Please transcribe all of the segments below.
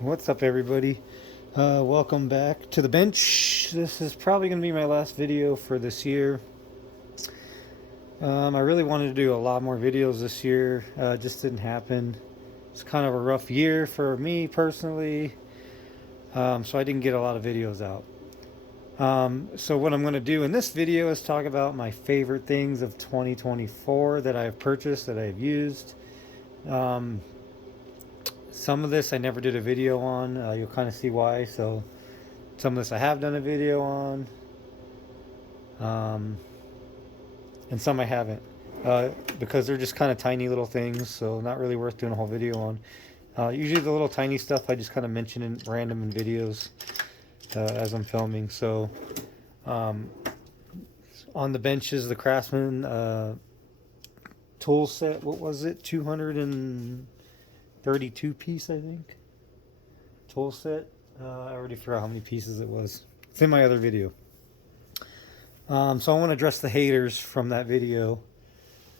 What's up, everybody? Welcome back to the bench. This is probably going to be my last video for this year. I really wanted to do a lot more videos this year. It just didn't happen. It's kind of a rough year for me personally, so I didn't get a lot of videos out. So what I'm going to do in this video is talk about my favorite things of 2024 that I have purchased, that I have used. Some of this I never did a video on. You'll kind of see why. So some of this I have done a video on, um, and some I haven't, because they're just kind of tiny little things, so not really worth doing a whole video on. Usually the little tiny stuff I just kind of mention in random in videos as I'm filming. So um, on the bench is the Craftsman tool set. What was it? 232 piece, I think. Tool set. I already forgot how many pieces it was. It's in my other video. So I want to address the haters from that video.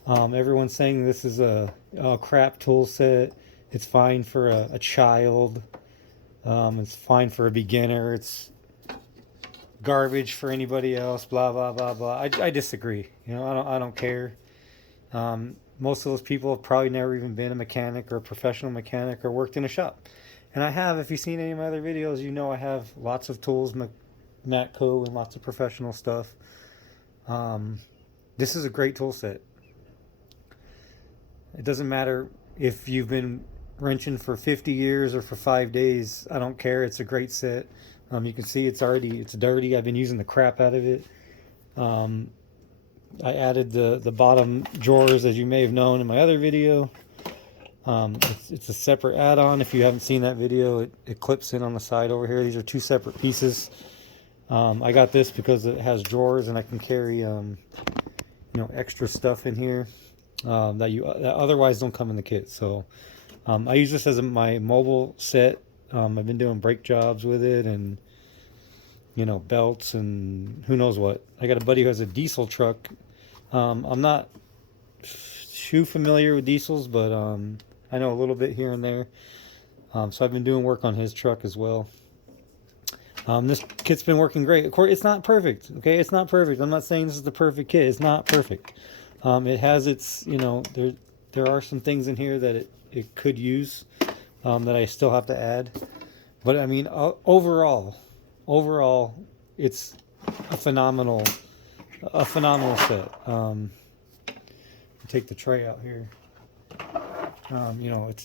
Everyone's saying this is a crap tool set. It's fine for a child. It's fine for a beginner. It's garbage for anybody else. Blah blah blah blah. I disagree. You know, I don't care. Most of those people have probably never even been a mechanic or a professional mechanic or worked in a shop. And I have. If you've seen any of my other videos, you know I have lots of tools, Matco, and lots of professional stuff. This is a great tool set. It doesn't matter if you've been wrenching for 50 years or for 5 days. I don't care. It's a great set. You can see it's dirty. I've been using the crap out of it. I added the bottom drawers, as you may have known in my other video. It's a separate add-on. If you haven't seen that video, it clips in on the side over here. These are two separate pieces. I got this because it has drawers and I can carry extra stuff in here that otherwise don't come in the kit. So I use this as my mobile set. I've been doing brake jobs with it, and belts and who knows what. I got a buddy who has a diesel truck. I'm not too familiar with diesels, but I know a little bit here and there. So I've been doing work on his truck as well. This kit's been working great. Of course, it's not perfect. Okay, it's not perfect. I'm not saying this is the perfect kit. It's not perfect. It has its, there are some things in here that it could use that I still have to add. But I mean, overall, it's a phenomenal set. Take the tray out here.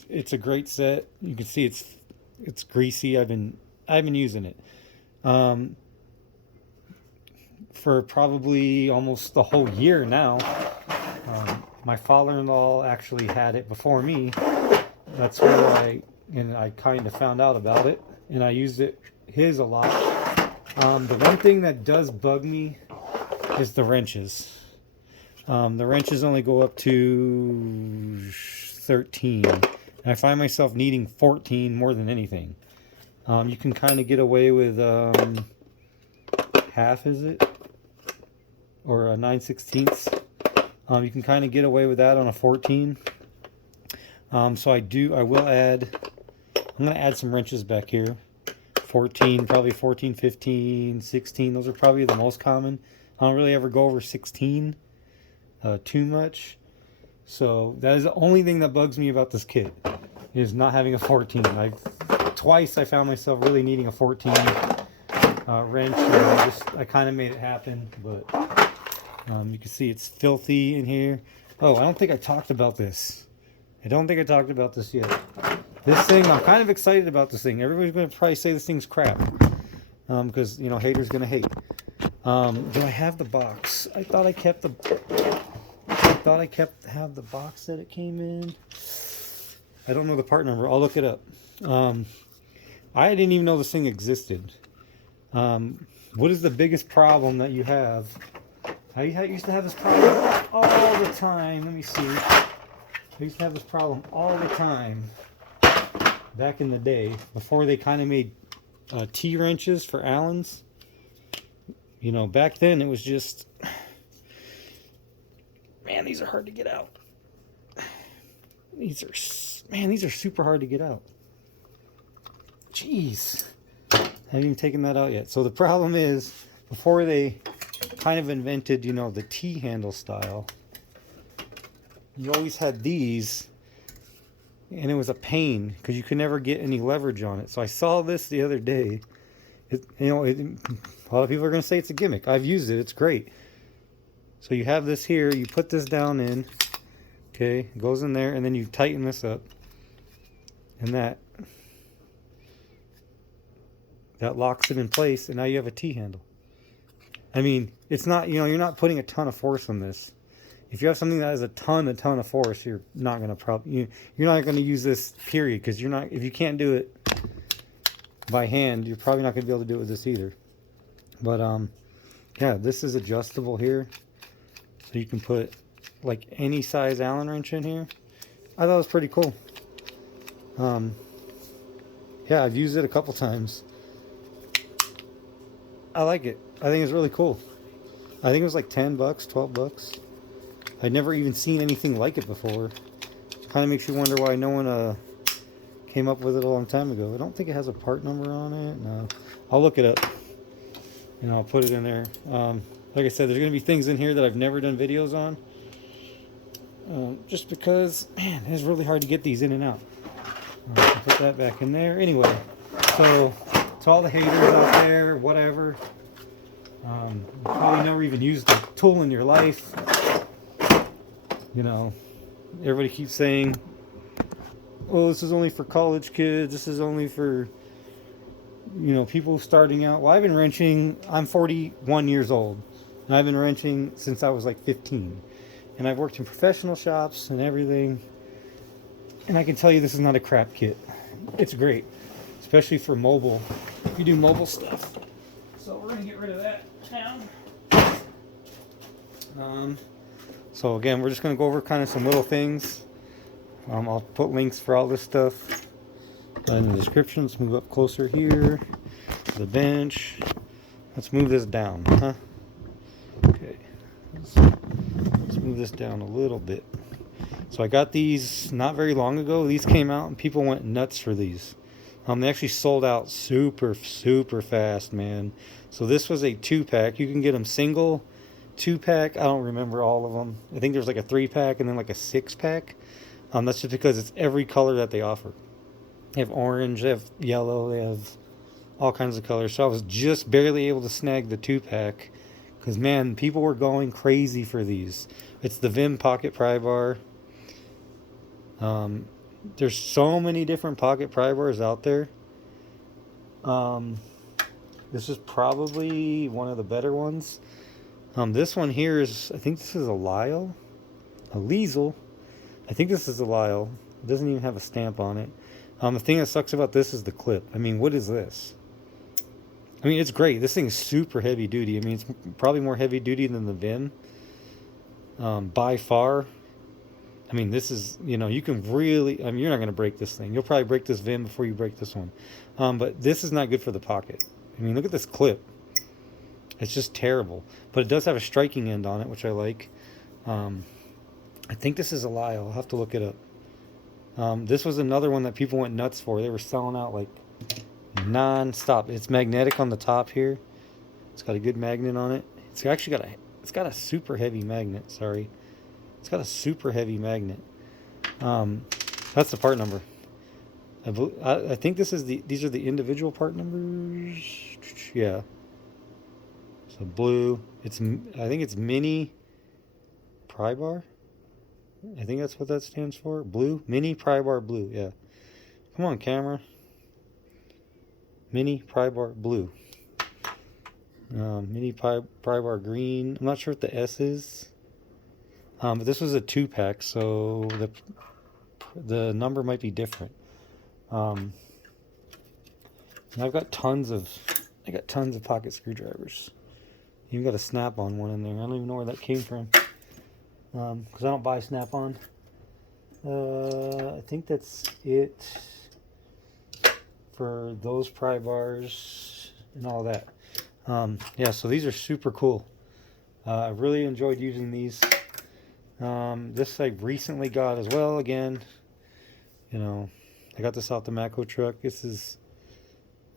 It's a great set. You can see it's greasy. I've been using it for probably almost the whole year now. My father-in-law actually had it before me. That's where I kind of found out about it, and I used his a lot. The one thing that does bug me is the wrenches. The wrenches only go up to 13. And I find myself needing 14 more than anything. You can kind of get away with half, is it? Or a 9/16. You can kind of get away with that on a 14. So I will add, I'm going to add some wrenches back here. 14, probably 14, 15, 16. Those are probably the most common. I don't really ever go over 16 too much. So that is the only thing that bugs me about this kit, is not having a 14. Twice I found myself really needing a 14 wrench, and I kind of made it happen. But you can see it's filthy in here. Oh, I don't think I talked about this. I don't think I talked about this yet. This thing, I'm kind of excited about this thing. Everybody's going to probably say this thing's crap, because haters going to hate. Do I have the box? I thought I have the box that it came in. I don't know the part number. I'll look it up. I didn't even know this thing existed. What is the biggest problem that you have? I used to have this problem all the time. Let me see. I used to have this problem all the time back in the day, before they kind of made T-wrenches for Allens. Back then it was just, man, these are hard to get out. These are super hard to get out. Jeez. I haven't even taken that out yet. So the problem is, before they kind of invented, you know, the T-handle style, you always had these, and it was a pain because you could never get any leverage on it. So I saw this the other day. A lot of people are going to say it's a gimmick. I've used it. It's great. So you have this here. You put this down in. Okay, it goes in there, and then you tighten this up, and that locks it in place, and now you have a T-handle. I mean, it's not, you know, you're not putting a ton of force on this. If you have something that has a ton of force, you're not going to you're not going to use this, period, because you're not, if you can't do it by hand, you're probably not going to be able to do it with this either. But yeah, this is adjustable here, so you can put like any size Allen wrench in here. I thought it was pretty cool. Yeah, I've used it a couple times. I like it. I think it's really cool. I think it was like 10 bucks, 12 bucks. I'd never even seen anything like it before. Kind of makes you wonder why no one came up with it a long time ago. I don't think it has a part number on it. No. I'll look it up and I'll put it in there. Like I said, there's going to be things in here that I've never done videos on. Just because, man, it's really hard to get these in and out. I'll put that back in there. Anyway, so to all the haters out there, whatever, you probably never even used a tool in your life. You know, everybody keeps saying, oh, this is only for college kids, this is only for, you know, people starting out. Well, I've been wrenching, I'm 41 years old, and I've been wrenching since I was like 15. And I've worked in professional shops and everything, and I can tell you this is not a crap kit. It's great, especially for mobile. You do mobile stuff. So we're gonna get rid of that now. So again, we're just gonna go over kind of some little things. I'll put links for all this stuff in the description. Let's move up closer here to the bench. Let's move this down, huh? Okay. Let's move this down a little bit. So I got these not very long ago. These came out and people went nuts for these. They actually sold out super fast, man. So this was a 2-pack. You can get them single, 2-pack. I don't remember all of them. I think there's like a 3-pack and then like a 6-pack. That's just because it's every color that they offer. They have orange, they have yellow, they have all kinds of colors. So I was just barely able to snag the 2-pack because, man, people were going crazy for these. It's the Vim pocket pry bar. There's so many different pocket pry bars out there. This is probably one of the better ones. This one here is, I think this is a Lyle, a Liesel. I think this is a Lyle. It doesn't even have a stamp on it. The thing that sucks about this is the clip. I mean, what is this? I mean, it's great. This thing is super heavy duty. I mean, it's probably more heavy duty than the Vim. By far. I mean, this is, you know, you can really, I mean, you're not going to break this thing. You'll probably break this Vim before you break this one. But this is not good for the pocket. I mean, look at this clip. It's just terrible. But it does have a striking end on it, which I like. I think this is a Lyle. I'll have to look it up. This was another one that people went nuts for. They were selling out like non-stop. It's magnetic on the top here. It's got a good magnet on it. It's actually got a super heavy magnet. Sorry. It's got a super heavy magnet. That's the part number. I think these are the individual part numbers. Yeah. So blue. I think it's mini pry bar. I think that's what that stands for. Blue. Mini pry bar blue. Yeah. Come on, camera. Mini pry bar blue. Mini pry bar green. I'm not sure what the S is. But this was a 2-pack, so the number might be different. And I've got tons of pocket screwdrivers. Even got a Snap-on one in there. I don't even know where that came from. Because I don't buy Snap-on. I think that's it for those pry bars and all that. Yeah, so these are super cool. I really enjoyed using these. This I recently got as well. Again, you know, I got this off the Matco truck. This is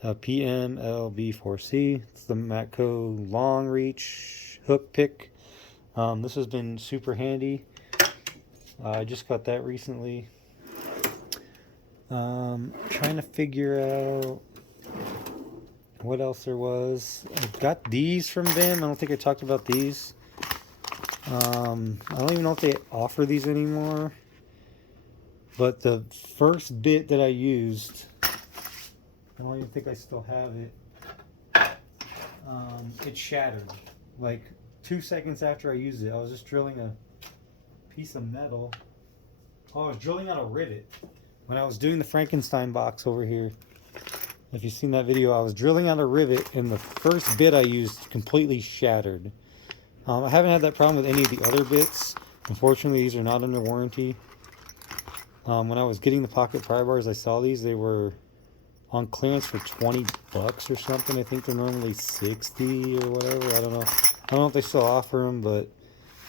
PMLB4C. It's the Matco long reach hook pick. This has been super handy. I just got that recently. Trying to figure out what else there was. I got these from them. I don't think I talked about these. I don't even know if they offer these anymore. But the first bit that I used, I don't even think I still have it. It shattered. Like 2 seconds after I used it, I was just drilling a piece of metal. Oh, I was drilling out a rivet. When I was doing the Frankenstein box over here, if you've seen that video, I was drilling out a rivet and the first bit I used completely shattered. I haven't had that problem with any of the other bits. Unfortunately, these are not under warranty. When I was getting the pocket pry bars, I saw these. They were on clearance for 20 bucks or something. I think they're normally 60 or whatever. I don't know. I don't know if they still offer them, but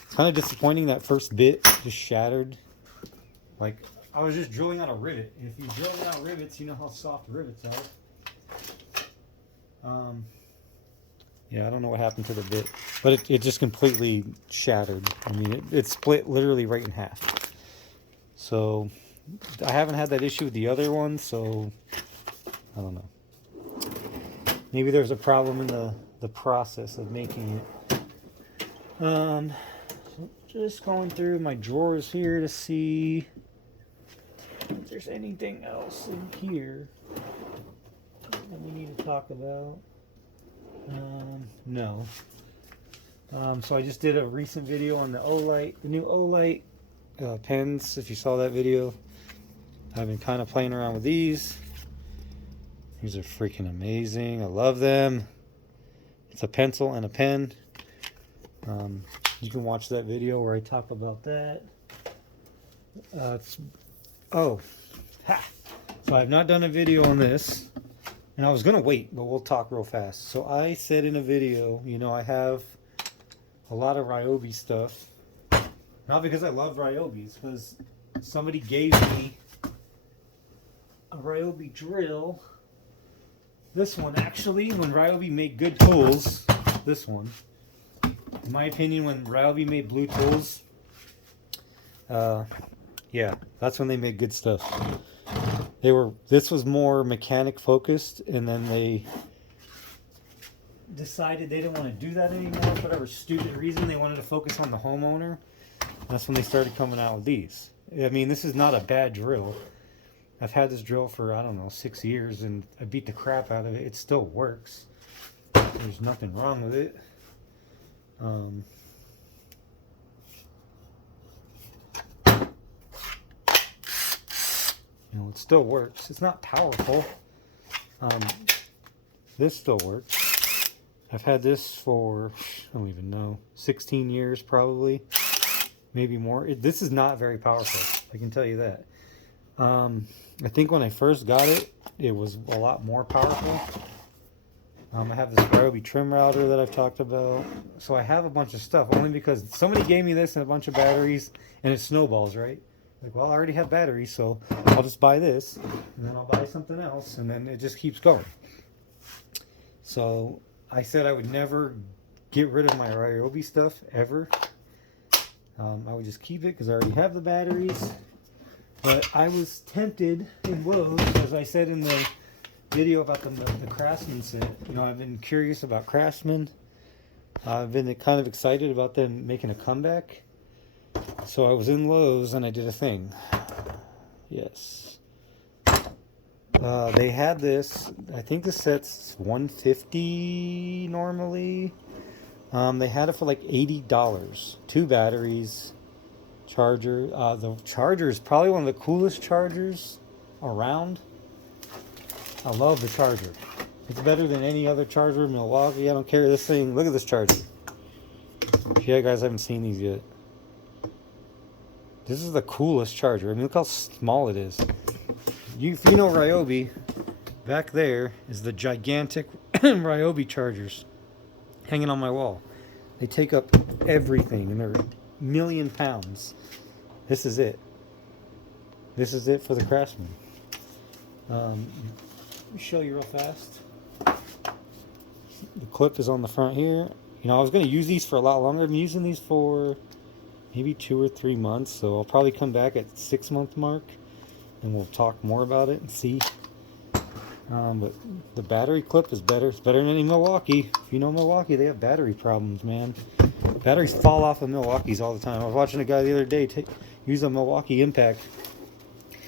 it's kind of disappointing that first bit just shattered. Like, I was just drilling out a rivet. If you drill out rivets, you know how soft rivets are. Yeah, I don't know what happened to the bit, but it just completely shattered. I mean, it split literally right in half. So I haven't had that issue with the other one, so I don't know. Maybe there's a problem in the process of making it. Just going through my drawers here to see if there's anything else in here that we need to talk about. No. So I just did a recent video on the Olight, the new Olight pens. If you saw that video, I've been kind of playing around with these. These are freaking amazing. I love them. It's a pencil and a pen. You can watch that video where I talk about that. So I have not done a video on this, and I was gonna wait, but we'll talk real fast. So I said in a video, you know, I have a lot of Ryobi stuff. Not because I love Ryobis, because somebody gave me a Ryobi drill. This one, actually, when Ryobi made good tools, this one, in my opinion, when Ryobi made blue tools, yeah, that's when they made good stuff. This was more mechanic focused, and then they decided they didn't want to do that anymore for whatever stupid reason. They wanted to focus on the homeowner. That's when they started coming out with these. I mean, this is not a bad drill. I've had this drill for, I don't know, 6 years, and I beat the crap out of it. It still works. There's nothing wrong with it. You know, it still works. It's not powerful. This still works. I've had this for, I don't even know, 16 years probably. Maybe more. This is not very powerful. I can tell you that. I think when I first got it, it was a lot more powerful. I have this Ryobi trim router that I've talked about. So I have a bunch of stuff, only because somebody gave me this and a bunch of batteries, and it snowballs, right? Like, well, I already have batteries, so I'll just buy this, and then I'll buy something else, and then it just keeps going. So I said I would never get rid of my Ryobi stuff, ever. I would just keep it because I already have the batteries. But I was tempted in Lowe's, as I said in the video about the Craftsman set. You know, I've been curious about Craftsman. I've been kind of excited about them making a comeback. So I was in Lowe's and I did a thing. Yes. They had this. I think the set's $150 normally. They had it for like $80. 2 batteries. Charger. The charger is probably one of the coolest chargers around. I love the charger. It's better than any other charger in Milwaukee. I don't care. This thing, look at this charger. If you guys haven't seen these yet. This is the coolest charger. I mean, look how small it is. If you know Ryobi, back there is the gigantic Ryobi chargers hanging on my wall. They take up everything, and they're million pounds. This is it. This is it for the Craftsman. Let me show you real fast. The clip is on the front here. You know, I was going to use these for a lot longer. I'm using these for maybe 2 or 3 months, so I'll probably come back at 6-month mark and we'll talk more about it and see. But the battery clip is better. It's better than any Milwaukee. If you know Milwaukee, they have battery problems, man. Batteries fall off of Milwaukees all the time. I was watching a guy the other day use a Milwaukee Impact,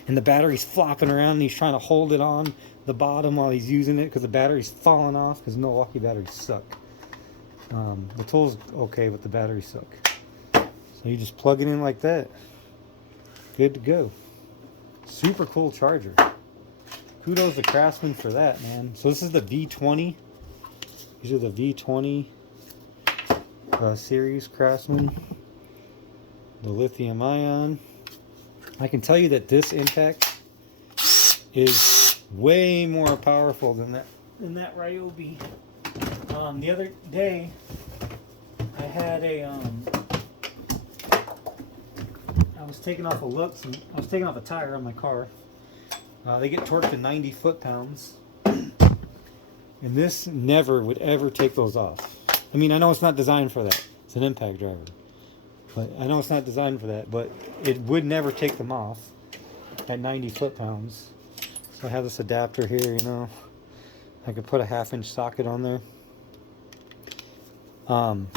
and the battery's flopping around and he's trying to hold it on the bottom while he's using it because the battery's falling off because Milwaukee batteries suck. The tool's okay, but the batteries suck. So you just plug it in like that. Good to go. Super cool charger. Kudos to Craftsman for that, man. So this is the V20. These are the V20 series Craftsman. The lithium ion. I can tell you that this Impact is way more powerful than that Ryobi. The other day I had I was taking off a tire on my car. They get torqued to 90 foot-pounds, and this never would ever take those off. I mean, I know it's not designed for that. It's an impact driver, but I know it's not designed for that. But it would never take them off at 90 foot-pounds. So I have this adapter here. You know, I could put a 1/2-inch socket on there, and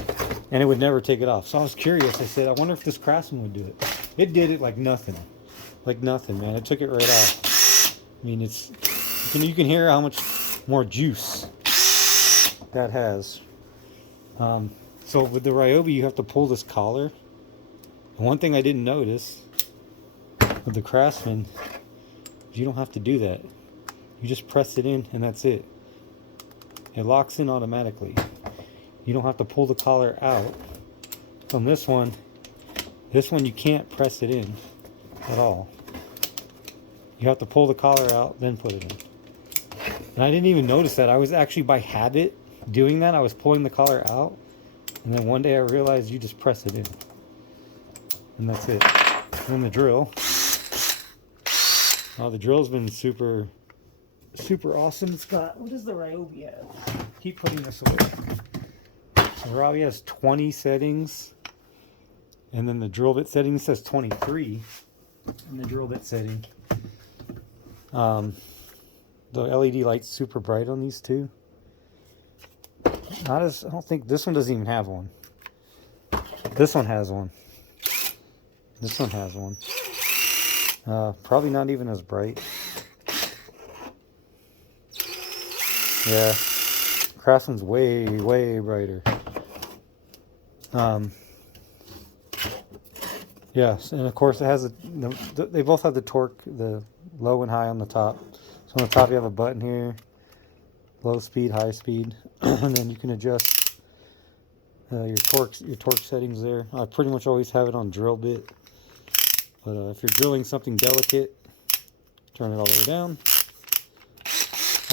it would never take it off. So I was curious. I said, I wonder if this Craftsman would do it. It did it like nothing, man. It took it right off. I mean, you can hear how much more juice that has. So with the Ryobi, you have to pull this collar. And one thing I didn't notice with the Craftsman, you don't have to do that. You just press it in and that's it. It locks in automatically. You don't have to pull the collar out. From this one you can't press it in at all. You have to pull the collar out, then put it in. And I didn't even notice that. I was actually by habit doing that. I was pulling the collar out, and then one day I realized you just press it in. And that's it. And then the drill. Oh, the drill's been super awesome. It's got, what does the Ryobi have? Keep putting this away. The Ryobi has 20 settings. And then the drill bit setting says 23 in the drill bit setting. The LED light's super bright on these two. I don't think this one doesn't even have one. This one has one. This one has one. Probably not even as bright. Yeah, Craftsman's way brighter. Yes, and of course it has they both have the torque, the low and high on the top. So on the top you have a button here, low speed, high speed, and then you can adjust your torque settings there. I pretty much always have it on drill bit, but if you're drilling something delicate, turn it all the way down.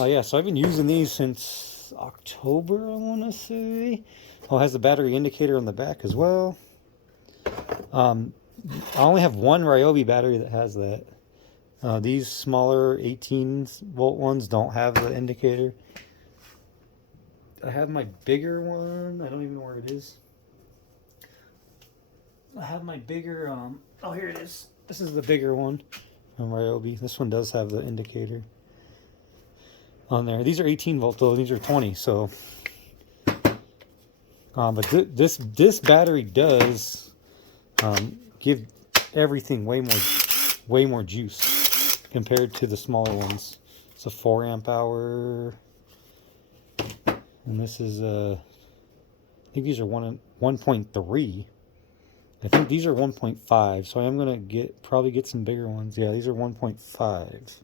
Yeah, so I've been using these since October, I want to say. Oh, it has the battery indicator on the back as well. I only have one Ryobi battery that has that. These smaller 18-volt ones don't have the indicator. I have my bigger one. I don't even know where it is. I have my bigger, oh, here it is. This is the bigger one from Ryobi. This one does have the indicator on there. These are 18-volt though. These are 20, so. But this battery does give everything way more juice compared to the smaller ones. It's a 4 amp hour, and this is I think these are 1.3. I think these are 1.5, so I am gonna probably get some bigger ones. Yeah, these are 1.5.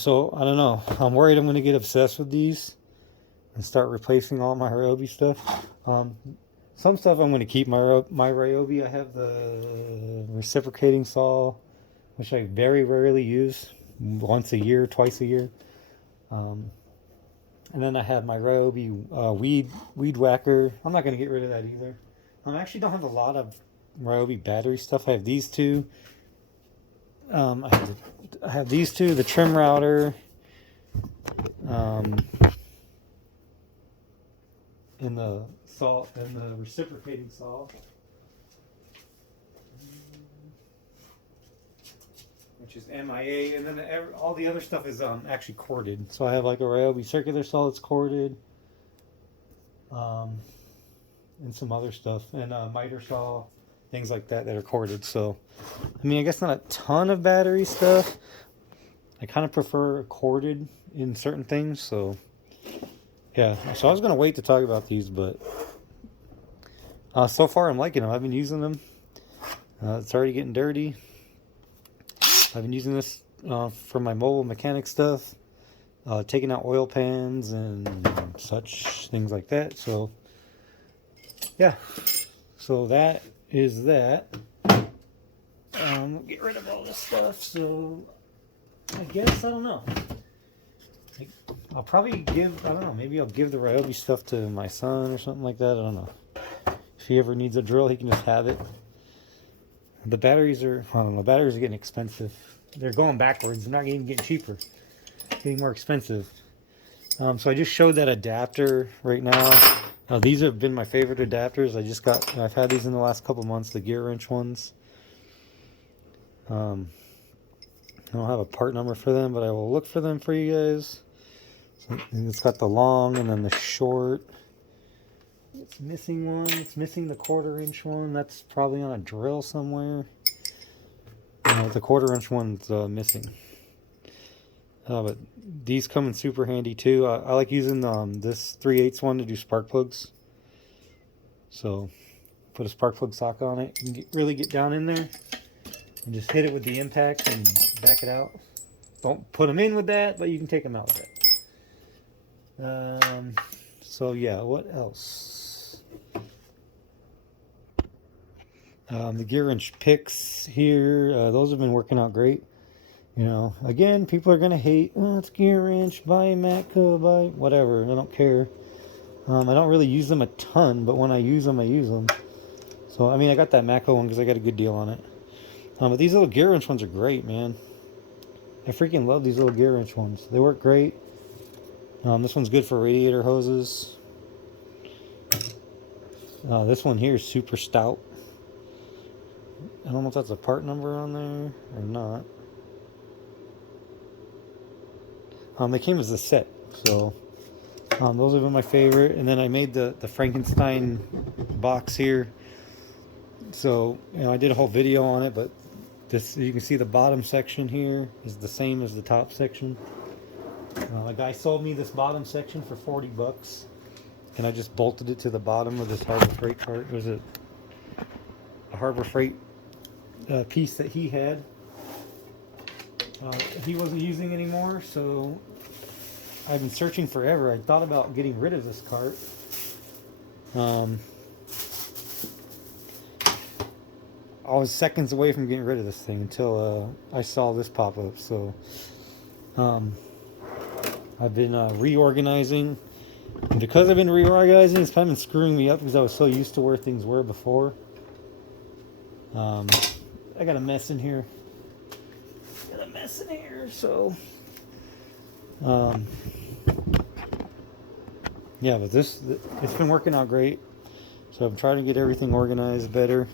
So I don't know. I'm worried I'm gonna get obsessed with these and start replacing all my Ryobi stuff. Some stuff I'm going to keep my Ryobi. I have the reciprocating saw, which I very rarely use, once a year, twice a year. And then I have my Ryobi weed whacker. I'm not going to get rid of that either. I actually don't have a lot of Ryobi battery stuff. I have these two. I have these two, the trim router, and the saw and the reciprocating saw, which is MIA, and then all the other stuff is actually corded. So I have like a Ryobi circular saw that's corded, and some other stuff, and a miter saw, things like that are corded. So I mean, I guess not a ton of battery stuff. I kind of prefer corded in certain things. So yeah, so I was gonna wait to talk about these, but so far I'm liking them. I've been using them. It's already getting dirty. I've been using this for my mobile mechanic stuff, taking out oil pans and such things like that. So yeah, so that is that. Get rid of all this stuff. So I guess, I don't know. I'll probably give, I don't know, maybe I'll give the Ryobi stuff to my son or something like that. I don't know. If he ever needs a drill, he can just have it. The batteries are, I don't know, batteries are getting expensive. They're going backwards. They're not even getting cheaper. Getting more expensive. So I just showed that adapter right now. These have been my favorite adapters. I've had these in the last couple months, the GEARWRENCH ones. I don't have a part number for them, but I will look for them for you guys. And it's got the long and then the short. It's missing one. It's missing the 1/4 inch one. That's probably on a drill somewhere. The 1/4 inch one's missing. But these come in super handy too. I like using this 3/8 one to do spark plugs. So put a spark plug socket on it and really get down in there and just hit it with the impact and back it out. Don't put them in with that, but you can take them out with that. So yeah, what else? The GEARWRENCH picks here, those have been working out great. You know, again, people are gonna hate, oh, it's GEARWRENCH, buy Matco, buy whatever. I don't care. I don't really use them a ton, but when I use them, I use them. So I mean, I got that Matco one because I got a good deal on it. But these little GEARWRENCH ones are great, man. I freaking love these little GEARWRENCH ones. They work great. This one's good for radiator hoses. This one here is super stout. I don't know if that's a part number on there or not. They came as a set, so those have been my favorite. And then I made the Frankenstein box here. So you know, I did a whole video on it, but this, you can see the bottom section here is the same as the top section. A guy sold me this bottom section for 40 bucks, and I just bolted it to the bottom of this Harbor Freight cart. It was a Harbor Freight piece that he had. He wasn't using anymore, so I've been searching forever. I thought about getting rid of this cart. I was seconds away from getting rid of this thing until I saw this pop up. So I've been reorganizing. And because I've been reorganizing, it's kind of been screwing me up because I was so used to where things were before. I got a mess in here. So yeah, but it's been working out great. So I'm trying to get everything organized better.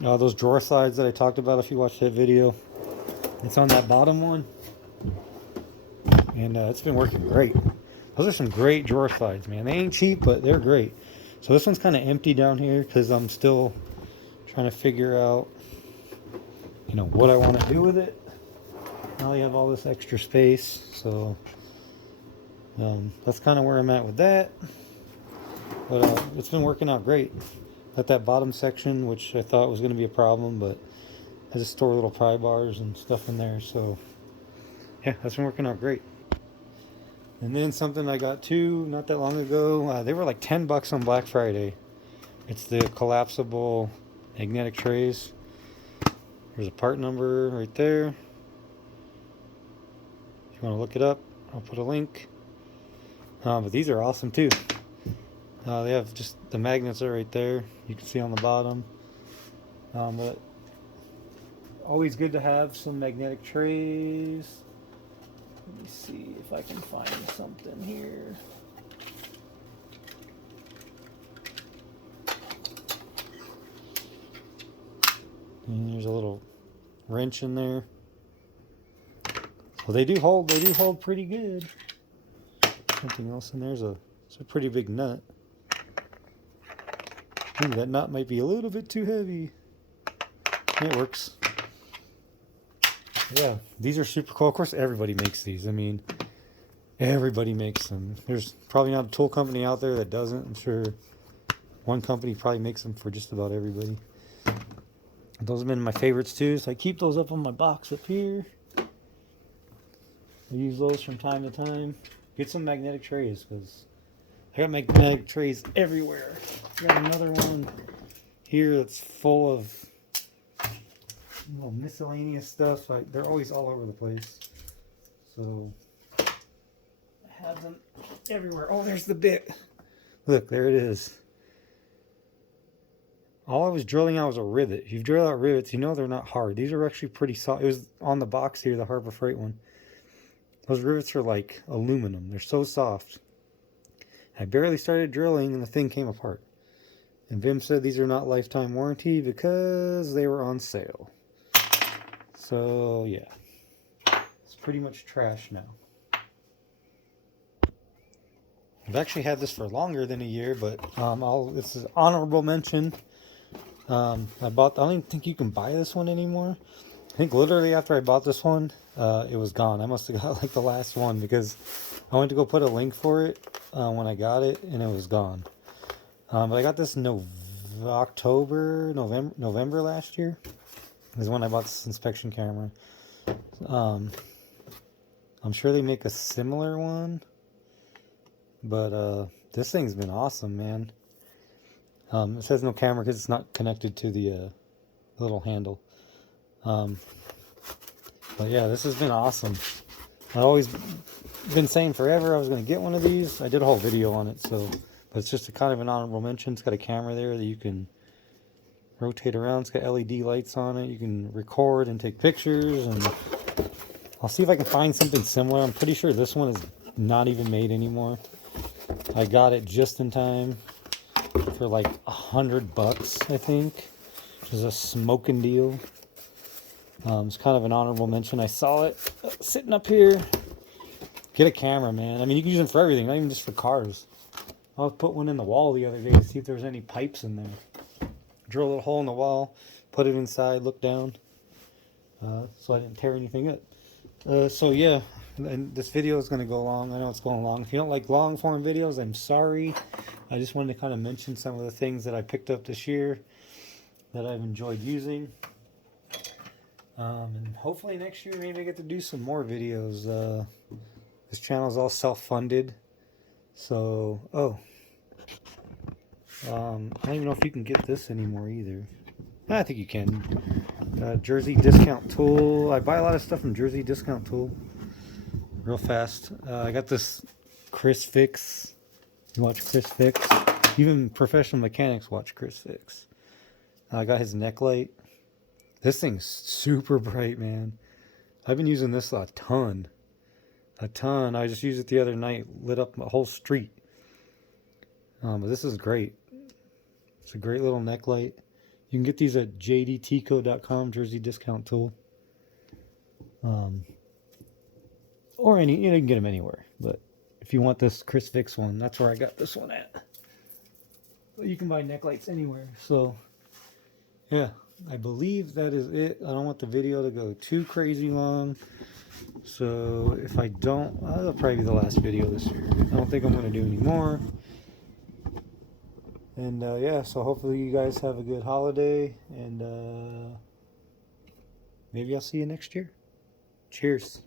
Those drawer slides that I talked about, if you watched that video, it's on that bottom one, and it's been working great. Those are some great drawer slides, man. They ain't cheap, but they're great. So this one's kind of empty down here because I'm still trying to figure out, you know, what I want to do with it. Now you have all this extra space, so that's kind of where I'm at with that. But it's been working out great. Got that bottom section, which I thought was going to be a problem, but I just store little pry bars and stuff in there. So yeah, that's been working out great. And then something I got too not that long ago, they were like 10 bucks on Black Friday. It's the collapsible magnetic trays. There's a part number right there. If you want to look it up, I'll put a link. But these are awesome too. They have just the magnets are right there. You can see on the bottom. But always good to have some magnetic trays. Let me see if I can find something here. And there's a little wrench in there. Well, they do hold pretty good. Something else in there's a pretty big nut. Ooh, that nut might be a little bit too heavy. It works. Yeah, these are super cool. Of course, everybody makes these. I mean, everybody makes them. There's probably not a tool company out there that doesn't. I'm sure one company probably makes them for just about everybody. Those have been my favorites too, so I keep those up on my box up here. I use those from time to time. Get some magnetic trays, because I got magnetic trays everywhere. I got another one here that's full of miscellaneous stuff. They're always all over the place. So I have them everywhere. Oh, there's the bit. Look, there it is. All I was drilling out was a rivet. If you've drilled out rivets, you know they're not hard. These are actually pretty soft. It was on the box here, the Harbor Freight one. Those rivets are like aluminum. They're so soft. I barely started drilling and the thing came apart. And Vim said these are not lifetime warranty because they were on sale. So yeah, it's pretty much trash now. I've actually had this for longer than a year, but this is honorable mention. I don't even think you can buy this one anymore. I think literally after I bought this one, it was gone. I must have got like the last one, because I went to go put a link for it when I got it, and it was gone. But I got this in November last year is when I bought this inspection camera. I'm sure they make a similar one, but this thing's been awesome, man. It says no camera because it's not connected to the little handle. But yeah, this has been awesome. I've always been saying forever I was going to get one of these. I did a whole video on it, so but it's just a kind of an honorable mention. It's got a camera there that you can rotate around. It's got LED lights on it. You can record and take pictures, and I'll see if I can find something similar. I'm pretty sure this one is not even made anymore. I got it just in time for like $100, I think, which is a smoking deal. It's kind of an honorable mention. I saw it sitting up here. Get a camera, man. I mean, you can use them for everything, not even just for cars. I put one in the wall the other day to see if there was any pipes in there. Drill a little hole in the wall, put it inside, look down, so I didn't tear anything up. So yeah, and this video is going to go long. I know it's going long. If you don't like long form videos, I'm sorry. I just wanted to kind of mention some of the things that I picked up this year that I've enjoyed using. And hopefully next year maybe I get to do some more videos. This channel is all self-funded. So, I don't even know if you can get this anymore either. I think you can. Jersey Discount Tool. I buy a lot of stuff from Jersey Discount Tool. Real fast. I got this Chris Fix. You watch Chris Fix? Even professional mechanics watch Chris Fix. I got his neck light. This thing's super bright, man. I've been using this a ton. A ton. I just used it the other night. Lit up a whole street. But this is great. It's a great little neck light. You can get these at jdtco.com, Jersey Discount Tool. Or you can get them anywhere. But if you want this Chris Fix one, that's where I got this one at. But you can buy neck lights anywhere. So, yeah, I believe that is it. I don't want the video to go too crazy long. So if I don't, that'll probably be the last video this year. I don't think I'm going to do any more. And yeah, so hopefully you guys have a good holiday, and maybe I'll see you next year. Cheers.